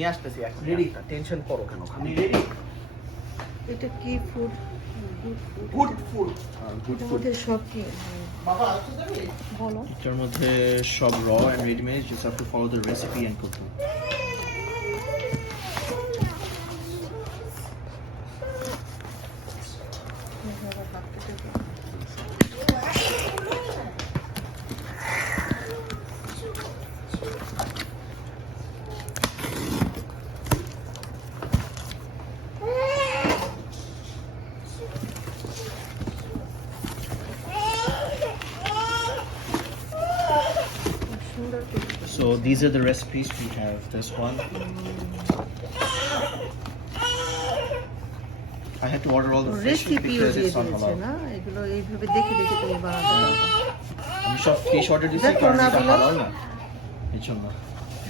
নিয়ে আসতেছি এখন রেডি একটা টেনশন করো কেন আমি রেডি এটা কি ফুড গুড ফুড গুড এটার ফুড মধ্যে সব কি বাবা আসতে যাবে বলো এটার মধ্যে সব raw and readymade just have to follow the recipe and cook সুন্দর So these are the recipes we have. This one. I had to order all the fish রেসিপিও because দিয়ে it's not দিয়েছে halal. না এগুলো এইভাবে দেখে দেখে তুমি বানাতে পারবে আমি সব fish order দিয়েছি দেখো কারণ না এটা বিলো। halal না। এর জন্য।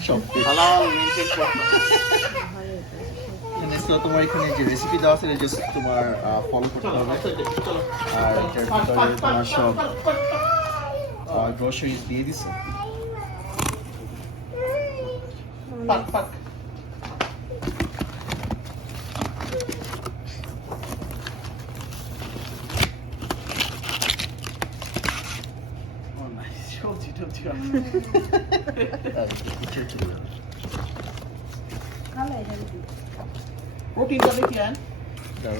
সব fish। হালাল মেনটেন করতে ভালো এটা। And so তোমার এখানে যে রেসিপি দেওয়া আছে জাস্ট তোমার ফলো করতে হবে। চলো আর এটার ভিতরে তোমার সব গ্রোসারিজ দিয়ে দিছে। পাক পাক ও নাইস চলছি চলছি ভালো এটা দিবি। প্রোটিনটা দেখি আন দাও।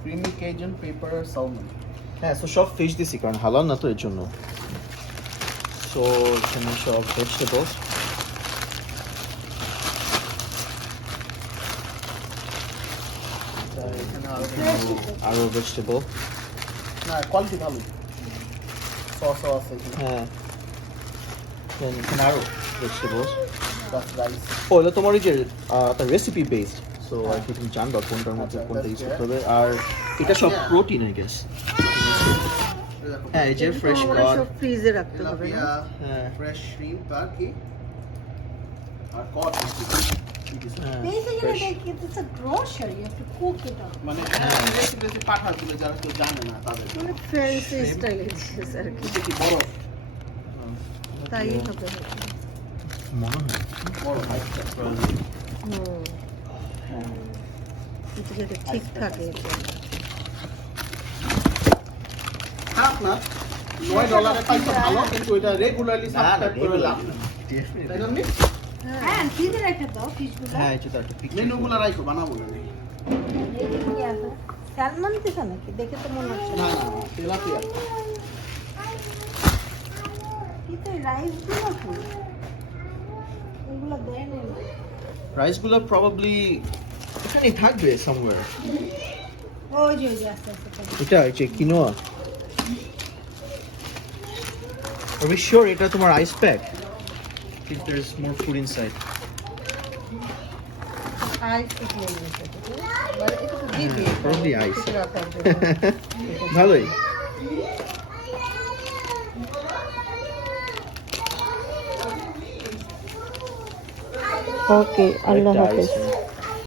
ক্রিমি কেজন পেপার সালমন হ্যাঁ সো সব ফিশ দিছি কারণ হালাল না তো এর জন্য সো এখানে সব ভেজিটেবলস এখানে আরো ভেজিটেবল না কোয়ালিটি ভালো সস আছে এখানে হ্যাঁ Then এখানে আরো ভেজিটেবলস প্লাস রাইস ও এটা তোমার ওই যে রেসিপি বেসড সো আর কি তুমি জানবা কোনটার মধ্যে আচ্ছা, কোনটা that's ইউজ good. করতে হবে আর এটা সব Yeah. প্রোটিন আই গেস হ্যাঁ এই যে ফ্রেশ এগুলো কড সব ফ্রিজে রাখতে হবে না হ্যাঁ ফ্রেশ শ্রিম্প আর কি আর কড হ্যাঁ Basically, fresh. it's a grocery. You have to cook it up. মানে রেসিপি পাঠাচ্ছিল যারা কেউ জানে না তাদের মানে ফ্রেন্সি স্টাইল আর কি এটা কি বড় তাই হবে মনে হয় বড় এটা যাতে ঠিক থাকে এটা। খারাপ না $9 পাইছো ভালো কিন্তু এটা রেগুলারলি সাবস্ক্রাইব করে লাভ না তাই না হ্যাঁ ফ্রিজে রেখে দাও ফিশগুলো হ্যাঁ এটা তো একটা পিকচার মেনুগুলো রাখো বানাবো না কি আছে স্যালমন দিছ নাকি দেখে তো মনে হচ্ছে না না তেলাপিয়া কি তো রাইস গুলো কি এগুলো দেয় না রাইসগুলো প্রবাবলি এখানেই থাকবে সামওয়্যার ওই যে আস্তে আস্তে এটা এই যে কিনোয়া Are we sure এটা তোমার ice pack? I think there's more food inside. আইস থেকে নিয়েছে মানে এটা তো দিবি Probably ice. এটা রাখার জন্য। ভালোই ওকে আল্লাহ একটা হাফেজ ice